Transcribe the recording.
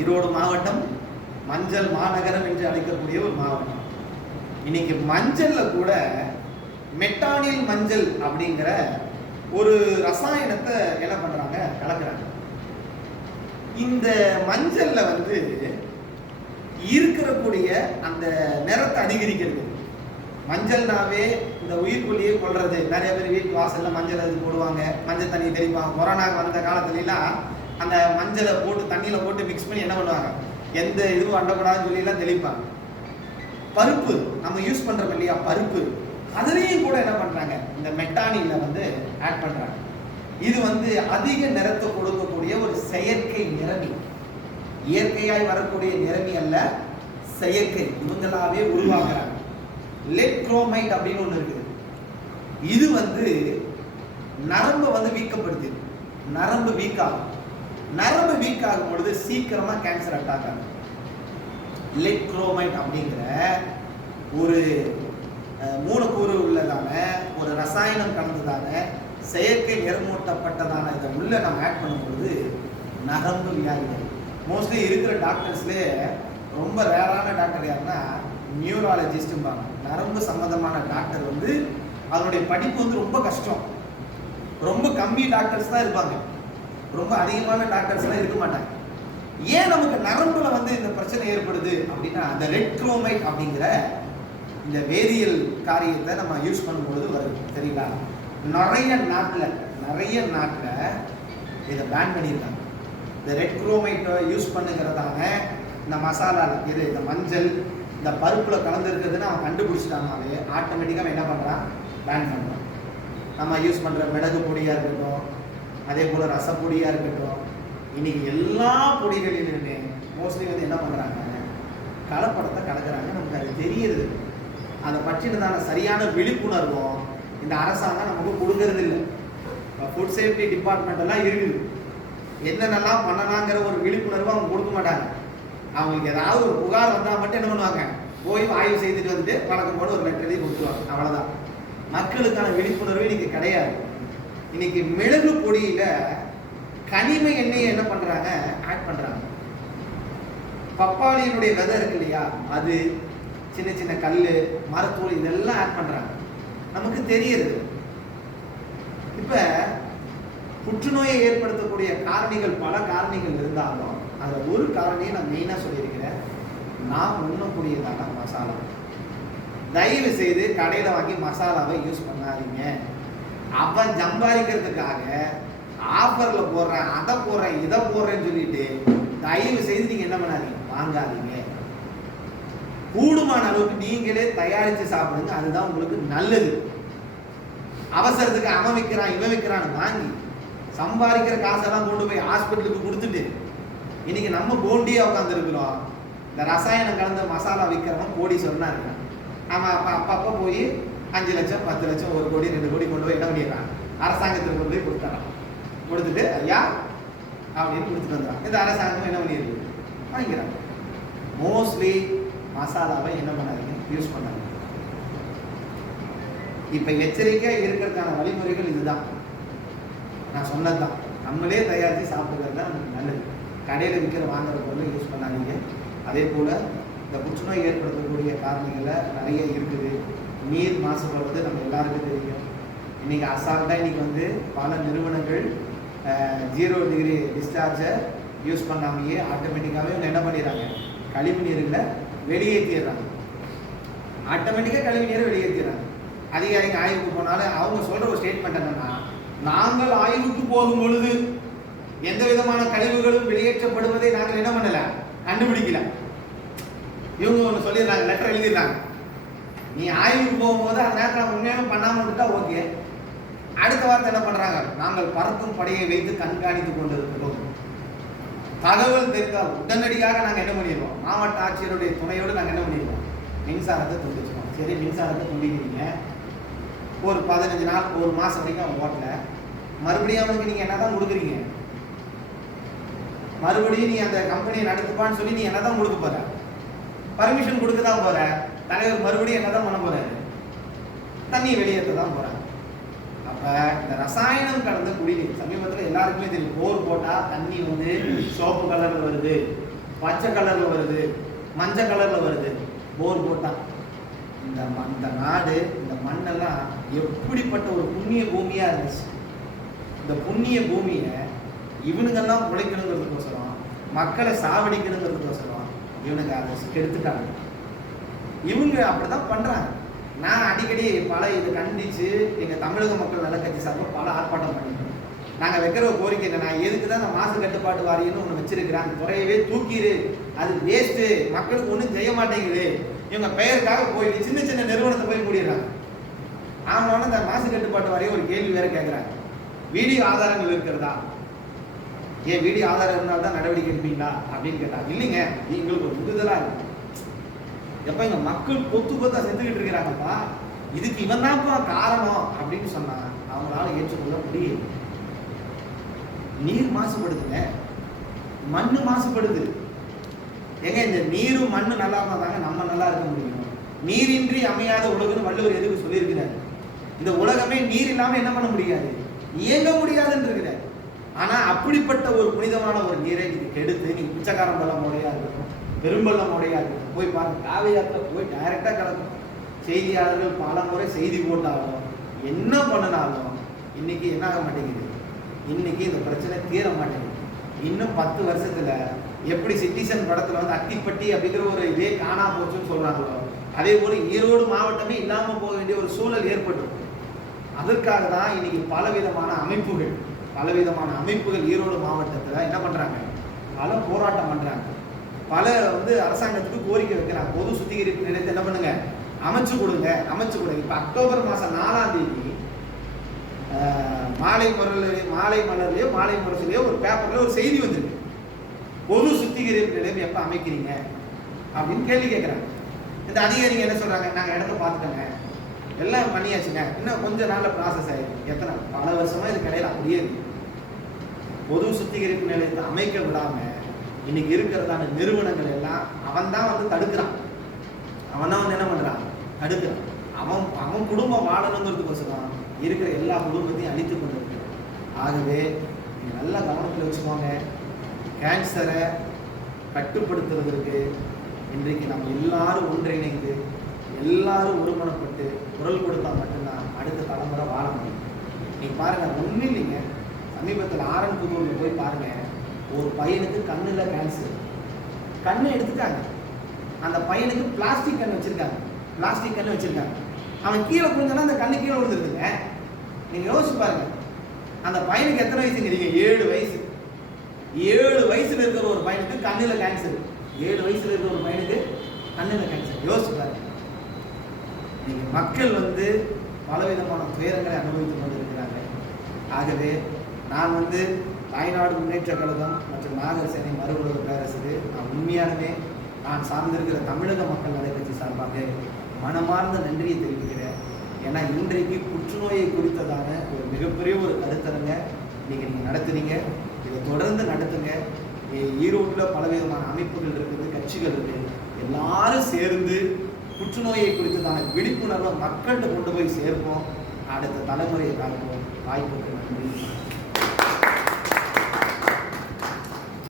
ஈரோடு மாவட்டம் மஞ்சள் மாநகரம் என்று அழைக்கக்கூடிய ஒரு மாவட்டம். இன்னைக்கு மஞ்சள்ல கூட மெட்டானில் மஞ்சள் அப்படிங்கிற ஒரு ரசாயனத்தை என்ன பண்றாங்க, கலக்குறாங்க. இந்த மஞ்சள்ல வந்து இருக்கக்கூடிய அந்த நிறத்தை அதிகரிக்கிறது. மஞ்சள்னாவே இந்த உயிர்கொல்லியை கொள்றது. நிறைய பேர் வீட்டு வாசல்ல மஞ்சள் அது போடுவாங்க, மஞ்சள் தண்ணி தெளிப்பாங்க. கொரோனா வந்த காலத்துலாம் அந்த மஞ்சளை போட்டு தண்ணியில போட்டு மிக்ஸ் பண்ணி என்ன பண்ணுவாங்க, எந்த இதுவும் அண்டக்கூடாதுன்னு சொல்லி எல்லாம் தெளிப்பாங்க. பருப்பு நம்ம யூஸ் பண்றோம் இல்லையா, பருப்பு, அதுலேயும் கூட என்ன பண்றாங்க, இந்த மெட்டானில வந்து ஆட் பண்றாங்க. இது வந்து அதிக நிறத்தை கொடுக்கக்கூடிய ஒரு செயற்கை நிறமி. இயற்கையாய் வரக்கூடிய நிறமி அல்ல, செயற்கை, இவங்களாவே உருவாக்குறாங்க. லெட் குரோமைட் அப்படின்னு ஒண்ணு இருக்குது. இது வந்து நரம்பை வந்து வீக்கப்படுத்து. நரம்பு வீக் ஆகும். நரம்பு வீக் ஆகும் பொழுது சீக்கிரமா கேன்சர் அட்டாக் ஆகும். லெட் குரோமைட் அப்படிங்கிற ஒரு மூலக்கூறு உள்ளதான ஒரு ரசாயனம் கலந்ததான செயற்கை நிறமூட்டப்பட்டதான இதை உள்ள நம்ம ஆட் பண்ணும்பொழுது நரம்பு வியாதிகள். மோஸ்ட்லி இருக்கிற டாக்டர்ஸ்லேயே ரொம்ப ரேரான டாக்டர் யாருன்னா நியூராலஜிஸ்ட்பாங்க. நரம்பு சம்பந்தமான டாக்டர் வந்து அதனுடைய படிப்பு வந்து ரொம்ப கஷ்டம். ரொம்ப கம்மி டாக்டர்ஸ் தான் இருப்பாங்க, ரொம்ப அதிகமான டாக்டர்ஸ்லாம் இருக்க மாட்டாங்க. ஏன் நமக்கு நரம்புல வந்து இந்த பிரச்சனை ஏற்படுது அப்படின்னா, அந்த ரெட் குரோமைட் அப்படிங்கிற இந்த வேதியியல் காரியத்தை நம்ம யூஸ் பண்ணும்போது வருது. சரிங்களா? நிறைய நாட்டில் இதை பேன் பண்ணியிருக்காங்க. இந்த ரெட் குரோமைட்டை யூஸ் பண்ணுங்கிறதான இந்த மசாலா இது, இந்த மஞ்சள், இந்த பருப்புல கலந்துருக்குதுன்னு அவன் கண்டுபிடிச்சிட்டாங்கனாலே ஆட்டோமேட்டிக்காக என்ன பண்ணுறான், பேன் பண்ணுறான். நம்ம யூஸ் பண்ணுற மிளகு பொடியாக இருக்கட்டும், அதே போல் ரசப்பொடியாக இருக்கட்டும், இன்னைக்கு எல்லா பொடிகளிலுமே மோஸ்ட்லி வந்து என்ன பண்ணுறாங்க, கலப்படத்தை கலக்கிறாங்க. நமக்கு அது தெரியுது. அதை பற்றினதான சரியான விழிப்புணர்வும் இந்த அரசாங்கம் நமக்கு கொடுக்கறது இல்லை. ஃபுட் சேஃப்டி டிபார்ட்மெண்ட் எல்லாம் இருக்குது, என்னென்னலாம் பண்ணலாங்கிற ஒரு விழிப்புணர்வு அவங்க கொடுக்க மாட்டாங்க. அவங்களுக்கு ஏதாவது ஒரு புகார் வந்தால் மட்டும் என்ன பண்ணுவாங்க, போய் ஆய்வு செய்துட்டு வந்துட்டு வழக்கம் போல ஒரு லெட்டர் எழுதி கொடுத்துருவாங்க, அவ்வளோதான். மக்களுக்கான விழிப்புணர்வு இன்னைக்கு கிடையாது. இன்னைக்கு மிளகு பொடியில கனிம எண்ணெயை என்ன பண்றாங்க, ஆட் பண்றாங்க. பப்பாளியினுடைய விதை இருக்கு இல்லையா, அது, சின்ன சின்ன கல், மரத்தூள், இதெல்லாம் ஆட் பண்றாங்க. நமக்கு தெரியுது. இப்ப புற்றுநோயை ஏற்படுத்தக்கூடிய காரணிகள் பல காரணிகள் இருந்தாலும் அதுல ஒரு காரணியை நான் மெயினா சொல்லியிருக்கிறேன், நாம் உண்ணக்கூடியதான மசாலா. தயவு செய்து கடையில வாங்கி மசாலாவை யூஸ் பண்ணாதீங்க. அவன் சம்பாதிக்கிறதுக்காக ஆஃபர்ல போடுறேன், அதை போடுறேன், இதை போடுறேன்னு சொல்லிட்டு தயவு செய்து நீங்க என்ன பண்ணாதீங்க, வாங்காதீங்க. கூடுமான அளவுக்கு நீங்களே தயாரித்து சாப்பிடுங்க, அதுதான் உங்களுக்கு நல்லது. அவசரத்துக்கு அவன் விற்கிறான் இவன் விற்கிறான்னு வாங்கி சம்பாதிக்கிற காசெல்லாம் கொண்டு போய் ஹாஸ்பிட்டலுக்கு கொடுத்துட்டு இன்னைக்கு நம்ம போண்டியா உட்காந்துருக்கிறோம். இந்த ரசாயனம் கலந்த மசாலா விற்கிறவன் கோடீஸ்வரனா இருக்கான். அவன் அப்பப்போ போய் 5 லட்சம் 10 லட்சம் 1 கோடி 2 கோடி கொண்டு போய் என்ன பண்ணிடுறான், அரசாங்கத்துக்கு கொண்டு போய் கொடுத்துறான். கொடுத்துட்டு ஐயா அப்படின்னு கொடுத்துட்டு வந்துடுறான். இந்த அரசாங்கம் என்ன பண்ணிருக்கு, வாங்கிறாங்க. மோஸ்ட்லி மசாலாவை என்ன பண்ணாதீங்க, யூஸ் பண்ணாதீங்க. இப்ப எச்சரிக்கையா இருக்கிறதுக்கான வழிமுறைகள் இதுதான், நான் சொன்னதுதான். நம்மளே தயாரித்து சாப்பிடுறது தான் நல்லது. கடையில் விற்கிற வாங்குற பொருளை யூஸ் பண்ணாதீங்க. அதே போல இந்த புற்றுநோய் ஏற்படுத்தக்கூடிய காரணிகளில் நிறைய இருக்குது. நீர் மாசுபடுறது நம்ம எல்லாருக்கும் தெரியும். இன்னைக்கு அசால்ட்டாக இன்னைக்கு வந்து பல நிறுவனங்கள் 0 டிகிரி டிஸ்சார்ஜை யூஸ் பண்ணாமையே ஆட்டோமேட்டிக்காகவே அவங்க என்ன பண்ணிடுறாங்க, கழிவு நீர்களை வெளியேற்றிடுறாங்க. ஆட்டோமேட்டிக்காக கழிவு நீரை வெளியேற்றிடுறாங்க. அதிகாரிங்க ஆய்வுக்கு போனாலும் அவங்க சொல்ற ஒரு ஸ்டேட்மெண்ட் என்னன்னா, நாங்கள் ஆய்வுக்கு போகும் பொழுது எந்த விதமான கழிவுகளும் வெளியேற்றப்படுவதை நாங்கள் என்ன பண்ணல, கண்டுபிடிக்கல. இவங்க ஒன்று சொல்லிடுறாங்க, லெட்டர் எழுதிடுறாங்க. நீ ஆய்வுக்கு போகும்போது அந்த நேரத்தில் உண்மையாக பண்ணாமல் விட்டுட்டா ஓகே. அடுத்த வாரத்தை என்ன பண்றாங்க, நாங்கள் பறக்கும் படையை வைத்து கண்காணித்து கொண்டிருக்கிறோம். தகவல் தெரிந்தால் உடனடியாக நாங்கள் என்ன பண்ணிடுவோம், மாவட்ட ஆட்சியருடைய துணையோடு நாங்கள் என்ன பண்ணிடுவோம், மின்சாரத்தை துண்டிச்சுக்கோம். சரி, மின்சாரத்தை துண்டிக்கிறீங்க, ஒரு 15 நாள் 1 மாதம் வரைக்கும் அவன் ஓட்டல, மறுபடியும் அவனுக்கு நீங்கள் என்ன தான் கொடுக்குறீங்க, மறுபடியும் நீ அந்த கம்பெனியை நடத்துப்பான்னு சொல்லி நீ என்ன தான் கொடுக்க போற, பர்மிஷன் கொடுக்க தான் போற. தலைவர் மறுபடியும் என்ன தான் பண்ண போறாரு, தண்ணி வெளியேற்ற தான் போறாங்க. அப்ப இந்த ரசாயனம் கலந்த குடிநீர் சமீபத்தில் எல்லாருக்குமே தெரியும், போர் போட்டா தண்ணி வந்து சோப்பு கலர்ல வருது, பச்சை கலர்ல வருது, மஞ்சள் கலர்ல வருது. போர் போட்டா இந்த நாடு, இந்த மண்ணெல்லாம் எப்படிப்பட்ட ஒரு புண்ணிய பூமியா இருந்துச்சு. இந்த புண்ணிய பூமியை இவனுங்கெல்லாம் பிழைக்கணுங்கிறதுக்கோசரம், மக்களை சாவடிக்கணுங்கிறதுக்கோசரம் இவனுங்க அதை கெடுத்துட்டாங்க. இவங்க அப்படிதான் பண்றாங்க. நான் அடிக்கடி பல இதை கண்டிச்சு எங்க தமிழக மக்கள் நல கட்சி சார்பாக பல ஆர்ப்பாட்டம் பண்ணிட்டோம். நாங்கள் வைக்கிற கோரிக்கை என்ன, நான் எதுக்கு தான் அந்த மாசு கட்டுப்பாட்டு வாரியம்னு ஒன்று வச்சிருக்கிறேன், அந்த துறையவே தூக்கிடு, அது வேஸ்ட்டு, மக்களுக்கு ஒன்றும் செய்ய மாட்டேங்குது, இவங்க பெயருக்காக போயிட்டு சின்ன சின்ன நிறுவனத்தை போய் மூடிடுறாங்க. ஆனாலும் இந்த மாசு கட்டுப்பாட்டு வாரியம் ஒரு கேள்வி வேற கேட்குறாங்க, வீடியோ ஆதாரங்கள் இருக்கிறதா, ஏன் வீடியோ ஆதாரம் இருந்தால் தான் நடவடிக்கை எடுப்பீங்களா அப்படின்னு கேட்டாங்க. இல்லைங்க, எங்களுக்கு ஒரு புரிதலாக இருக்கு. எப்போ எங்க மக்கள் கொத்து கொத்தா செத்துக்கிட்டு இருக்கிறாங்கப்பா, இதுக்கு இவன் தான்ப்பா காரணம் அப்படின்னு சொன்னா அவங்களால ஏற்றுக்கொள்ள முடியும். நீர் மாசுபடுதுங்க, மண்ணு மாசுபடுது. எங்க இந்த நீரும் மண்ணு நல்லா இருந்தா தாங்க நம்ம நல்லா இருக்க முடியும். நீரின்றி அமையாத உலகம்னு வள்ளுவர் எதுக்கு சொல்லியிருக்கிறார். இந்த உலகமே நீர் இல்லாம என்ன பண்ண முடியாது, இயங்க முடியாதுன்னு இருக்கிறார். ஆனா அப்படிப்பட்ட ஒரு புனிதமான ஒரு நீரை நீங்க கெடுத்து, நீங்க பிச்சைக்காரன் பள்ளம் மோடையா இருக்கட்டும், பெரும்பள்ளம் மோடையா இருக்கட்டும், போய் பாருங்க, காவியாத்துல போய் டைரக்டா கலக்கும். செய்தியாளர்கள் பல முறை செய்தி போட்டாலும் என்ன பண்ணினாலும் இன்னைக்கு என்ன ஆக மாட்டேங்குது, இன்னைக்கு இந்த பிரச்சனை தீர மாட்டேங்குது. இன்னும் 10 வருஷத்துல எப்படி சிட்டிசன் படத்துல வந்து அத்திப்பட்டி அப்படிங்கிற ஒரு இதே காணா போச்சுன்னு சொல்றாங்களோ, அதே போல ஈரோடு மாவட்டமே இல்லாம போக வேண்டிய ஒரு சூழல் ஏற்பட்டிருக்கும். அதற்காக தான் இன்னைக்கு பலவிதமான அமைப்புகள் ஈரோடு மாவட்டத்துல என்ன பண்றாங்க, பல போராட்டம் பண்றாங்க, பல வந்து அரசாங்கத்துக்கு கோரிக்கை வைக்கிறாங்க. பொது சுத்திகரிப்பு நிலையத்தை என்ன பண்ணுங்க, அமைச்சு கொடுங்க. இப்ப அக்டோபர் மாசம் 4ஆம் தேதி மாலை முரசிலேயோ ஒரு பேப்பர்ல ஒரு செய்தி வந்திருக்கு, பொது சுத்திகரிப்பு நிலையம் எப்ப அமைக்கிறீங்க அப்படின்னு கேள்வி கேட்கிறாங்க. இந்த அதிகாரிங்க என்ன சொல்றாங்க, நாங்க இடத்த பார்த்துட்டோங்க, எல்லாம் பண்ணியாச்சுங்க, இன்னும் கொஞ்ச நாள்ல ப்ராசஸ் ஆயிடும். எத்தனை பல வருஷமா இது கிடையாது, அப்படியே இருக்கு. பொது சுத்திகரிப்பு நிலையத்தை அமைக்க விடாம இன்னைக்கு இருக்கிறதான நிறுவனங்கள் எல்லாம் அவன் தான் வந்து தடுக்கிறான். அவன் தான் வந்து என்ன பண்றான், தடுக்கிறான். அவன் குடும்பம் வாழணுங்கிறதுக்கோசரம் இருக்கிற எல்லா குடும்பத்தையும் அழித்து கொண்டு இருக்கிறான். ஆகவே நீங்க நல்லா கவனத்தில் வச்சுக்கோங்க. கேன்சரை கட்டுப்படுத்துவதற்கு இன்றைக்கு நம்ம எல்லாரும் ஒன்றிணைந்து எல்லாரும் ஒருமனப்பட்டு குரல் கொடுத்தா மட்டும்தான் அடுத்த தலைமுறை வாழ முடியும். நீங்க பாருங்க, ஒன்றும் இல்லைங்க, சமீபத்தில் ஆரன்புதூர்ல போய் பாருங்க, ஒரு பையனுக்கு கண்ணுல கேன்சர், கண்ணை எடுத்துட்டாங்க. அந்த பையனுக்கு பிளாஸ்டிக் கண் வச்சிருக்காங்க. அவன் கீழே குடிஞ்சானா அந்த கண்ணு கீழே விழுந்துருக்குங்க. நீங்க யோசிச்சு பாருங்க, அந்த பையனுக்கு எத்தனை வயசுங்கிறீங்க, 7 வயசு. 7 வயசுல இருக்கிற ஒரு பையனுக்கு கண்ணுல கேன்சர். 7 வயசுல இருக்கிற ஒரு பையனுக்கு கண்ணுல கேன்சர். யோசிச்சு பாருங்க. நீங்க மக்கள் வந்து பலவிதமான துயரங்களை அனுபவித்துக் கொண்டிருக்கிறாங்க. ஆகவே நான் வந்து தாய்நாடு முன்னேற்ற கழகம் மற்றும் நாகர் சேனை மறுஉலக பேரரசுக்கு நான் உண்மையானவே நான் சார்ந்திருக்கிற தமிழக மக்கள் நல கட்சி சார்பாக மனமார்ந்த நன்றியை தெரிவிக்கிறேன். ஏன்னா இன்றைக்கு புற்றுநோயை குறித்ததான ஒரு மிகப்பெரிய ஒரு கருத்தரங்க நீங்கள் நடத்துறீங்க. இதை தொடர்ந்து நடத்துங்க. ஈரோட்டில் பலவிதமான அமைப்புகள் இருக்குது, கட்சிகள் இருக்குது. எல்லாரும் சேர்ந்து புற்றுநோயை குறித்ததான விழிப்புணர்வை மக்கள்கிட்ட கொண்டு போய் சேர்ப்போம். அடுத்த தலைமுறையை காப்போம். வாய்ப்புக்கு நன்றி.